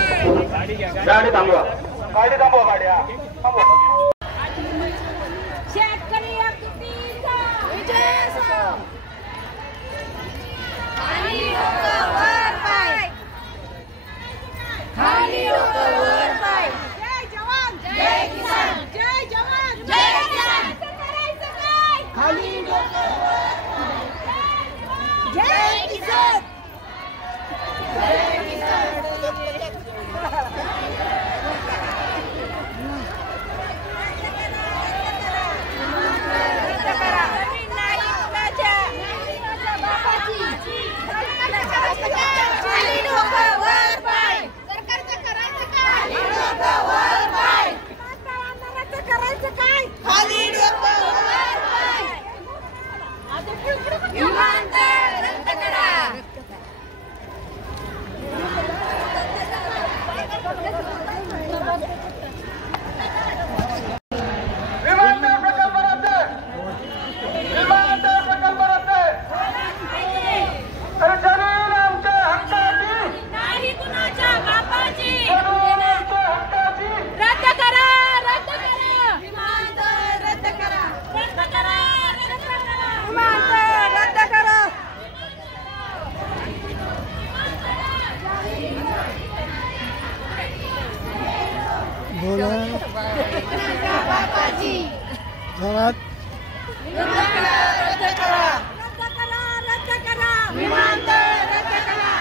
गाडी थांबवा, गाडी थांबवा, गाड्या थांबवा. शेतकरी एकजुटीचा विजय असो. खाली डोकं वर पाय, खाली डोकं वर पाय. जय जवान जय किसान, जय जवान जय किसान. करायचं काय? खाली डोकं वर पाय. जय किसान जय किसान.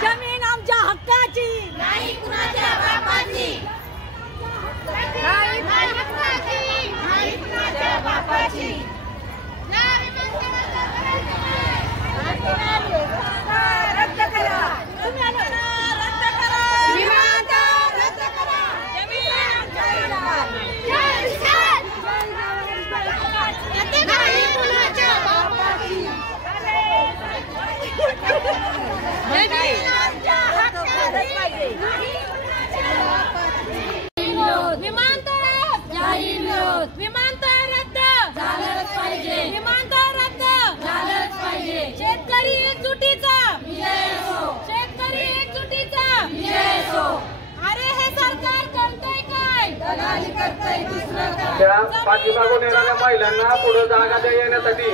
जमीन आमच्या हक्काची नाही कुणाच्या बापाची. नाही हक्काची नाही कुणाच्या बापाची. रद्द करा, रद्द करा, विमानतळ रद्द करा. जमीन जय किसान नाही कुणाच्या बापाची. जमीन आमच्या हक्काची. विमानतळ जाहीर विरोध. विमानतळ रद्द झालंच पाहिजे. विमानतळ रद्द झालंच पाहिजे. शेतकरी एकजुटीचा विजय असो. शेतकरी एकजुटीचा विजय असो. अरे हे सरकार करतंय काय? दलाली करतंय दुसरं काय? त्या पाठीमागून येणाऱ्या महिलांना पुढे जागा येण्यासाठी